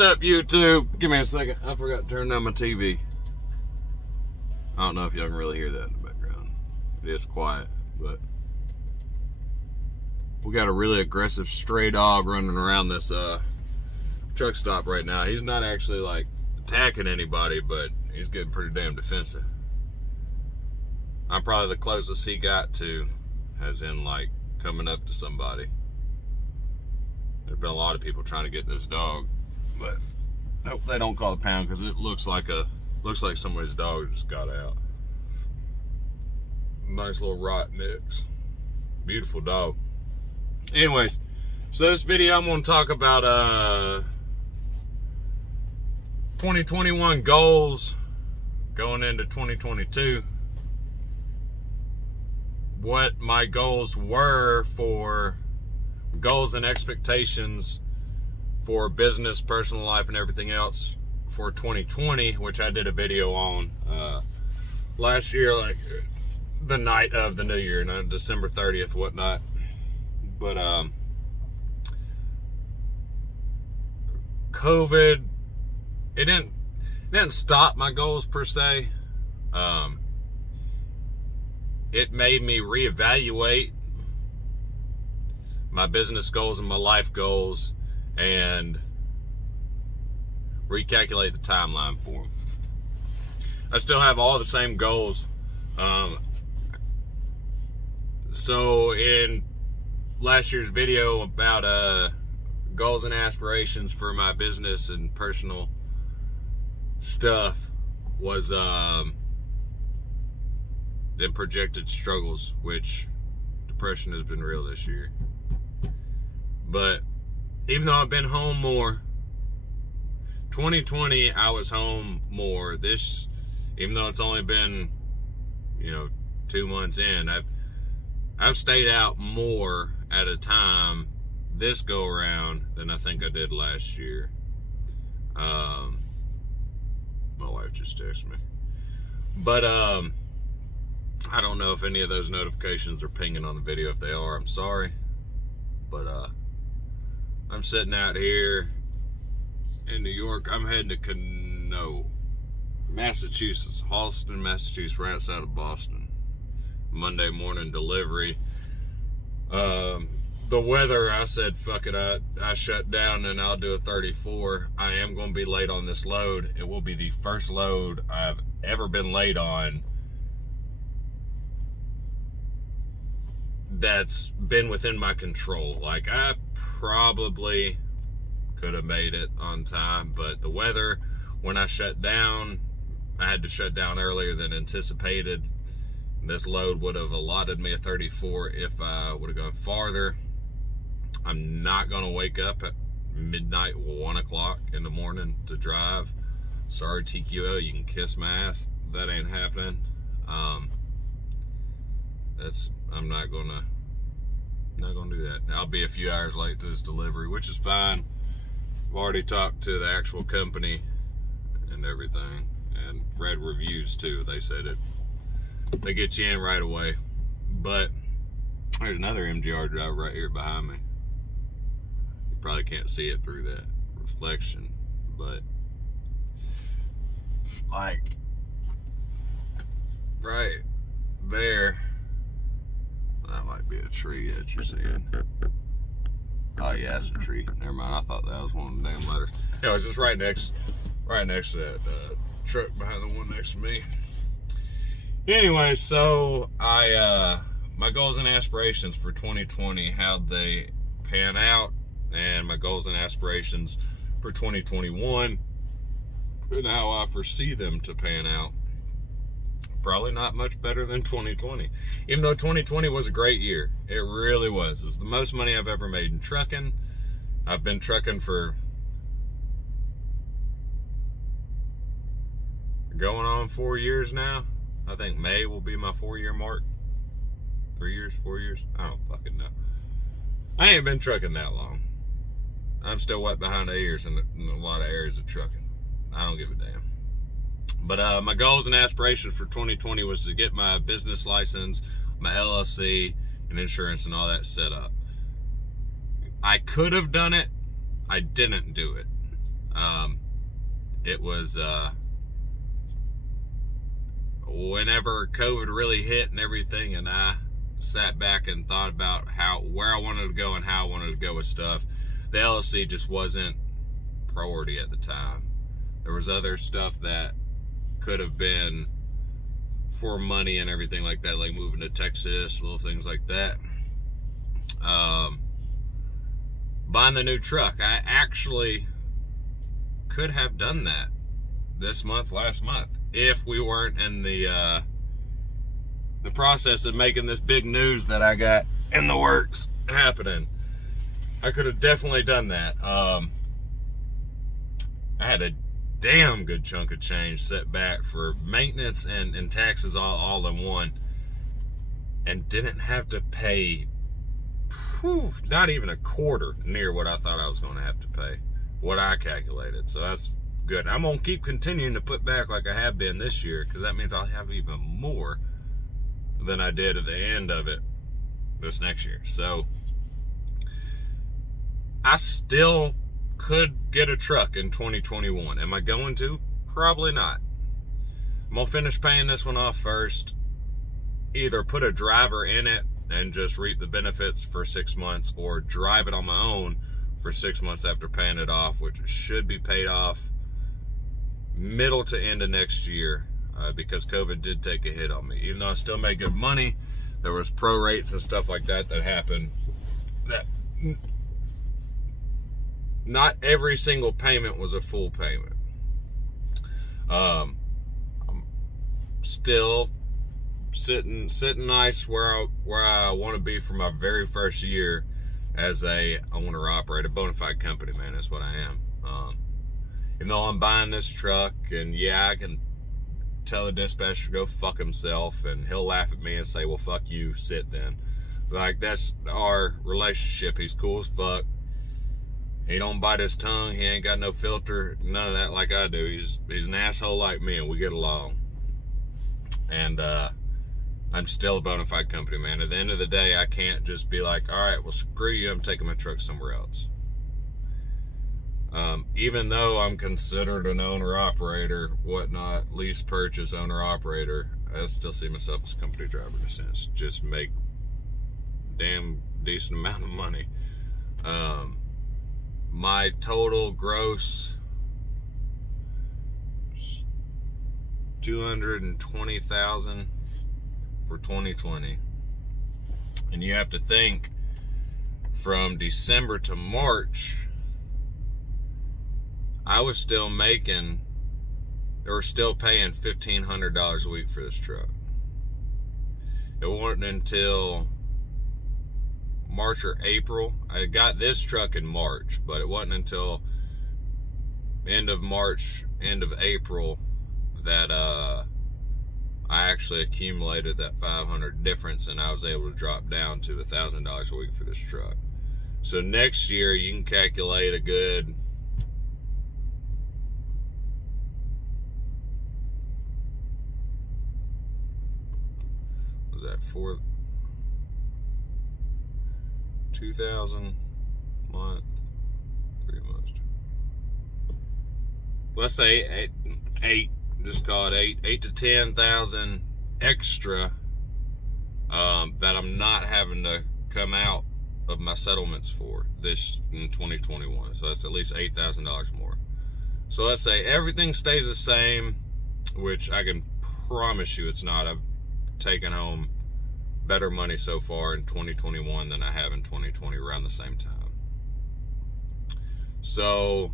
What's up, YouTube? Give me a second. I forgot to turn down my TV. I don't know if y'all can really hear that in the background. It is quiet, but we got a really aggressive stray dog running around this truck stop right now. He's not actually like attacking anybody, but he's getting pretty damn defensive. I'm probably the closest he got to, as in like coming up to somebody. There's been a lot of people trying to get this dog, but nope, they don't call it pound because it looks like somebody's dog just got out. Nice little rot nicks. Beautiful dog. Anyways, so this video I'm going to talk about 2021 goals going into 2022. What my goals were for goals and expectations for business, personal life, and everything else for 2020, which I did a video on last year, like the night of the new year, December 30th, whatnot. But COVID, it didn't stop my goals per se. It made me reevaluate my business goals and my life goals and recalculate the timeline for them. I still have all the same goals. So in last year's video about goals and aspirations for my business and personal stuff was the projected struggles, which depression has been real this year. But even though I've been home more, 2020 I was home more. This, even though it's only been 2 months in, I've stayed out more at a time this go around than I think I did last year. My wife just texted me, but I don't know if any of those notifications are pinging on the video. If they are, I'm sorry, but I'm sitting out here in New York. I'm heading to Massachusetts, Halston, Massachusetts, right outside of Boston. Monday morning delivery. The weather, I said, fuck it, I shut down and I'll do a 34. I am going to be late on this load. It will be the first load I've ever been late on that's been within my control. Like, I probably could have made it on time, but the weather, when I shut down, I had to shut down earlier than anticipated. This load would have allotted me a 34 if I would have gone farther. I'm not going to wake up at midnight, 1 o'clock in the morning to drive. Sorry, TQL, you can kiss my ass. That ain't happening. I'm not gonna do that. I'll be a few hours late to this delivery, which is fine. I've already talked to the actual company and everything, and read reviews too. They said they get you in right away. But there's another MGR driver right here behind me. You probably can't see it through that reflection, but like right there, that might be a tree that you're seeing. Oh yeah, it's a tree. Never mind. I thought that was one of the damn letters. Yeah, it's just right next to that truck behind the one next to me. Anyway, so my goals and aspirations for 2020, how'd they pan out, and my goals and aspirations for 2021, and how I foresee them to pan out. Probably not much better than 2020. Even though 2020 was a great year. It really was. It was the most money I've ever made in trucking. I've been trucking for going on 4 years now. I think May will be my 4-year mark. 3 years, 4 years? I don't fucking know. I ain't been trucking that long. I'm still wet behind the ears in a lot of areas of trucking. I don't give a damn. But my goals and aspirations for 2020 was to get my business license, my LLC, and insurance and all that set up. I could have done it. I didn't do it. It was whenever COVID really hit and everything, and I sat back and thought about where I wanted to go and how I wanted to go with stuff. The LLC just wasn't priority at the time. There was other stuff that could have been for money and everything like that, like moving to Texas, little things like that. Buying the new truck, I actually could have done that this month, last month, if we weren't in the process of making this big news that I got in the works happening. I could have definitely done that. I had a damn good chunk of change set back for maintenance and taxes all in one, and didn't have to pay not even a quarter near what I thought I was going to have to pay, what I calculated. So that's good. I'm going to keep continuing to put back like I have been this year, because that means I'll have even more than I did at the end of it this next year. So I still could get a truck in 2021. Am I going to? Probably not. I'm going to finish paying this one off first, either put a driver in it and just reap the benefits for 6 months, or drive it on my own for 6 months after paying it off, which should be paid off middle to end of next year, because COVID did take a hit on me. Even though I still made good money, there was prorates and stuff like that happened, that not every single payment was a full payment. I'm still sitting nice where I want to be for my very first year as a owner operator, bona fide company, man. That's what I am. Even though I'm buying this truck, and yeah, I can tell the dispatcher to go fuck himself, and he'll laugh at me and say, well, fuck you, sit then. Like, that's our relationship. He's cool as fuck. He don't bite his tongue. He ain't got no filter, none of that like I do. He's an asshole like me, and we get along. And I'm still a bona fide company, man. At the end of the day, I can't just be like, all right, well, screw you, I'm taking my truck somewhere else. Even though I'm considered an owner-operator, whatnot, lease purchase, owner-operator, I still see myself as a company driver in a sense. Just make damn decent amount of money. My total gross, $220,000 for 2020. And you have to think, from December to March, I was still making, they were still paying $1,500 a week for this truck. It wasn't until March or April. I got this truck in March, but it wasn't until end of March, end of April that I actually accumulated that $500 difference, and I was able to drop down to $1,000 a week for this truck. So next year you can calculate a good, was that 2,000 a month, 3 months. Let's say eight. Just call it 8 to 10,000 extra that I'm not having to come out of my settlements for this in 2021. So that's at least $8,000 more. So let's say everything stays the same, which I can promise you it's not. I've taken home better money so far in 2021 than I have in 2020 around the same time. So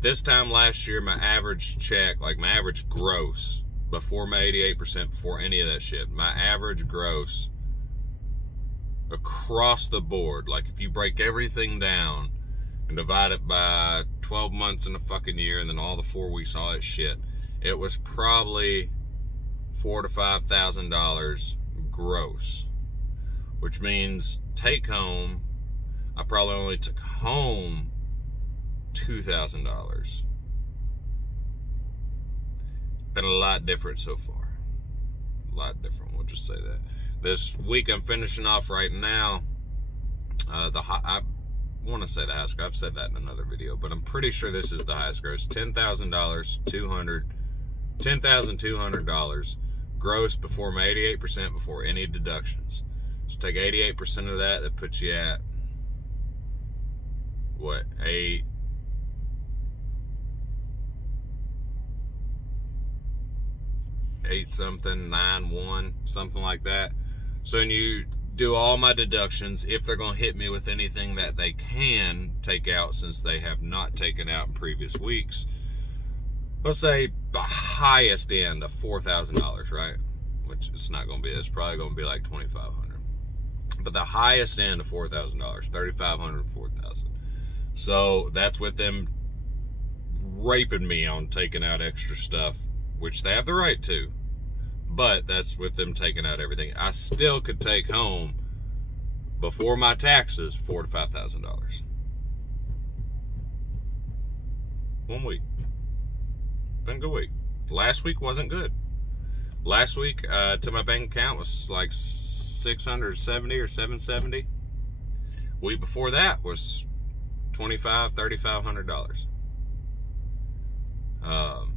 this time last year, my average check, like my average gross, before my 88%, before any of that shit, my average gross across the board, like if you break everything down and divide it by 12 months in a fucking year and then all the 4 weeks, all that shit, it was probably $4,000 to $5,000 gross, which means take home, I probably only took home $2,000. Been a lot different so far. A lot different, we'll just say that. This week I'm finishing off right now. I want to say the highest. I've said that in another video, but I'm pretty sure this is the highest gross. $10,200 gross before my 88% before any deductions. So take 88% of that. That puts you at what, 8 something, 9-1, something like that. So when you do all my deductions, if they're going to hit me with anything that they can take out since they have not taken out in previous weeks, let's say the highest end of $4,000, right? Which it's not going to be. It's probably going to be like $2,500. But the highest end of $4,000, $3,500, $4,000. So that's with them raping me on taking out extra stuff, which they have the right to. But that's with them taking out everything. I still could take home, before my taxes, $4,000 to $5,000. 1 week. Been a good week. Last week wasn't good. Last week, to my bank account was like $670 or $770. Week before that was $2,500, $3,500.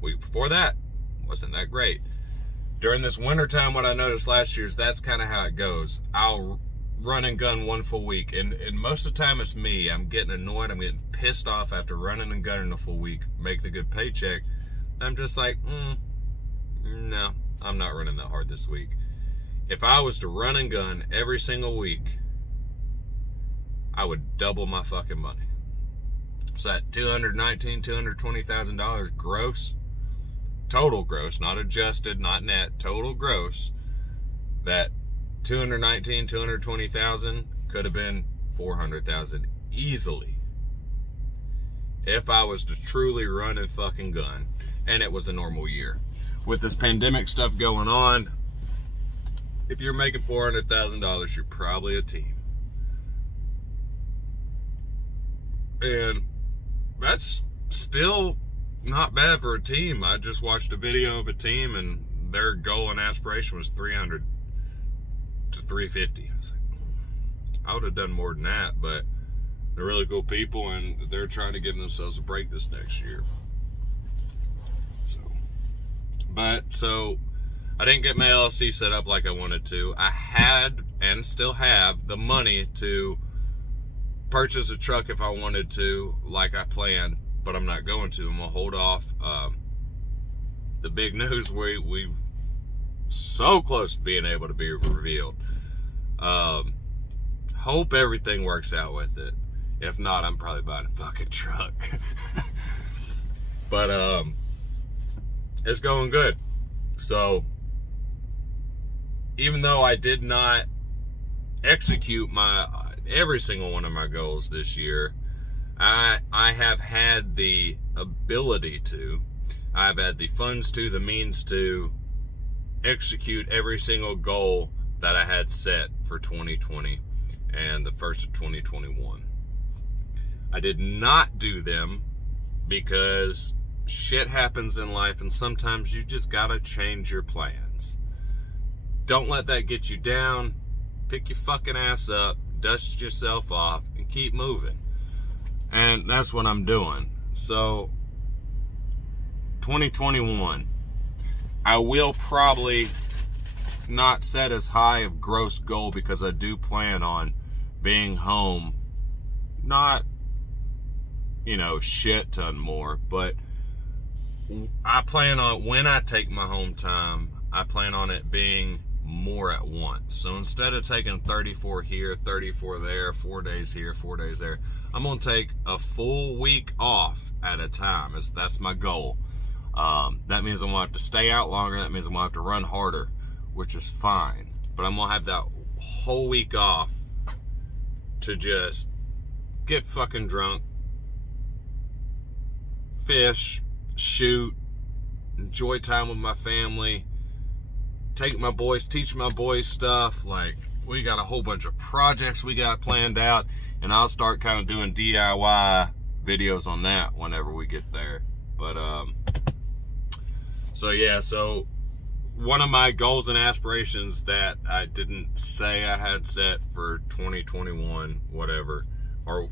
Week before that wasn't that great. During this winter time, what I noticed last year is that's kind of how it goes. I'll run and gun one full week, and most of the time it's me. I'm getting annoyed. I'm getting pissed off after running and gunning a full week, making a good paycheck. I'm just like, no, I'm not running that hard this week. If I was to run and gun every single week, I would double my fucking money. So that $219,000, $220,000 gross, total gross, not adjusted, not net, total gross, that $219,000, $220,000 could have been $400,000 easily if I was to truly run and fucking gun and it was a normal year. With this pandemic stuff going on, if you're making $400,000, you're probably a team. And that's still not bad for a team. I just watched a video of a team and their goal and aspiration was 300 to 350. I was like, I would have done more than that, but they're really cool people and they're trying to give themselves a break this next year. So I didn't get my LLC set up like I wanted to. I had and still have the money to purchase a truck if I wanted to, like I planned, but I'm not going to. I'm gonna hold off. The big news, we so close to being able to be revealed. Hope everything works out with it. If not, I'm probably buying a fucking truck. But it's going good. So even though I did not execute every single one of my goals this year, I have had the ability to, I've had the funds to, the means to execute every single goal that I had set for 2020 and the first of 2021. I did not do them because shit happens in life and sometimes you just gotta change your plans. Don't let that get you down. Pick your fucking ass up, dust yourself off, and keep moving. And that's what I'm doing. So 2021, I will probably not set as high of gross goal because I do plan on being home, not, shit ton more, but I plan on, when I take my home time, I plan on it being more at once. So instead of taking 34 here, 34 there, 4 days here, 4 days there, I'm going to take a full week off at a time. That's my goal. That means I'm going to have to stay out longer. That means I'm going to have to run harder, which is fine. But I'm going to have that whole week off to just get fucking drunk, fish, shoot, enjoy time with my family, teach my boys stuff. Like, we got a whole bunch of projects we got planned out, and I'll start kind of doing DIY videos on that whenever we get there. But so one of my goals and aspirations that I didn't say I had set for 2021, whatever, or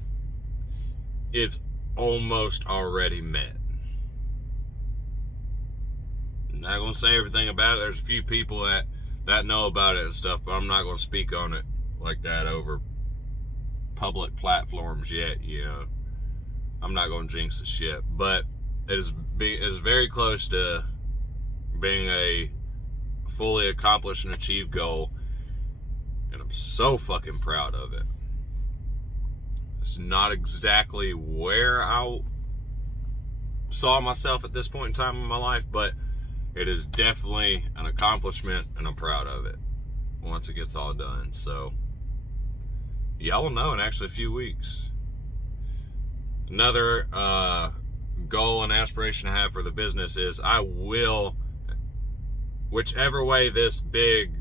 it's almost already met. I'm not going to say everything about it. There's a few people that know about it and stuff, but I'm not going to speak on it like that over public platforms yet, you know. I'm not going to jinx the shit, but it is very close to being a fully accomplished and achieved goal, and I'm so fucking proud of it. It's not exactly where I saw myself at this point in time in my life, but it is definitely an accomplishment, and I'm proud of it once it gets all done. So y'all will know in actually a few weeks. Another goal and aspiration I have for the business is I will, whichever way this big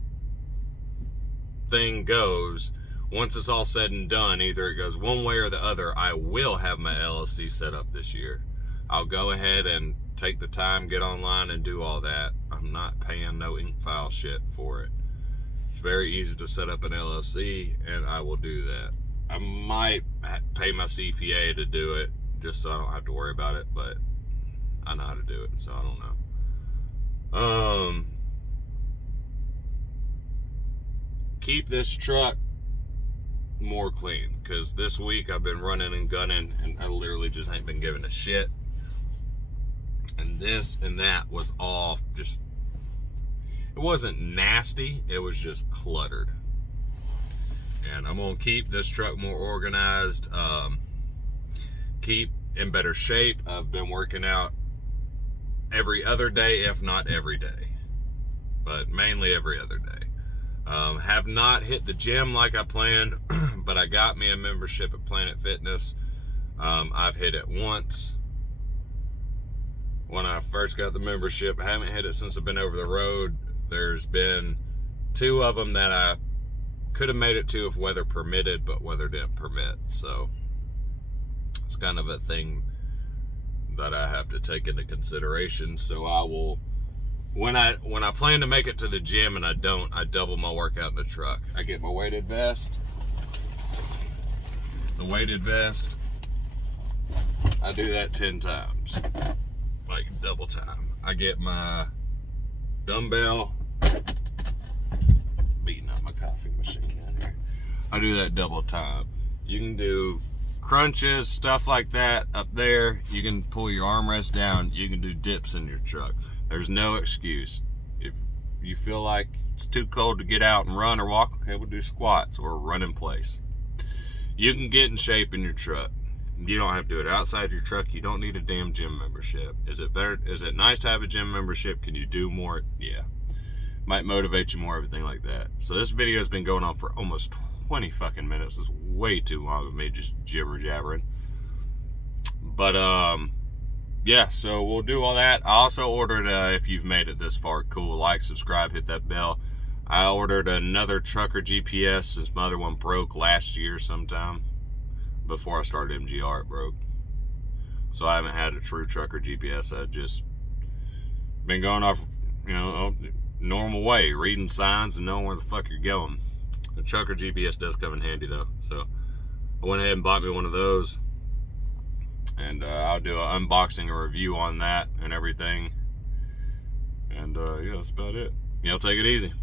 thing goes, once it's all said and done, either it goes one way or the other, I will have my LLC set up this year. I'll go ahead and take the time, get online and do all that. I'm not paying no ink file shit for it. It's very easy to set up an LLC, and I will do that. I might pay my CPA to do it just so I don't have to worry about it, but I know how to do it, so I don't know. Keep this truck more clean, because this week I've been running and gunning and I literally just ain't been giving a shit. And this and that was all just, it wasn't nasty, it was just cluttered. And I'm gonna keep this truck more organized, keep in better shape. I've been working out every other day, if not every day, but mainly every other day. Have not hit the gym like I planned, but I got me a membership at Planet Fitness. I've hit it once when I first got the membership. I haven't hit it since I've been over the road. There's been 2 of them that I could have made it to if weather permitted, but weather didn't permit. So it's kind of a thing that I have to take into consideration. So I will, when I plan to make it to the gym and I don't, I double my workout in the truck. I get my weighted vest. The weighted vest, I do that 10 times, like double time. I get my dumbbell, beating up my coffee machine down here. I do that double time. You can do crunches, stuff like that up there. You can pull your armrest down. You can do dips in your truck. There's no excuse. If you feel like it's too cold to get out and run or walk, okay, we'll do squats or run in place. You can get in shape in your truck. You don't have to do it outside your truck. You don't need a damn gym membership. Is it better? Is it nice to have a gym membership? Can you do more? Yeah. Might motivate you more, everything like that. So this video has been going on for almost 20 fucking minutes. It's way too long of me just jibber jabbering. But yeah, so we'll do all that. I also ordered, if you've made it this far, cool, like, subscribe, hit that bell. I ordered another trucker GPS since my other one broke last year sometime. Before I started MGR, it broke. So I haven't had a true trucker GPS. I've just been going off, you know, normal way, reading signs and knowing where the fuck you're going. The trucker GPS does come in handy though. So I went ahead and bought me one of those. And I'll do an unboxing or review on that and everything. And yeah, that's about it. Y'all take it easy.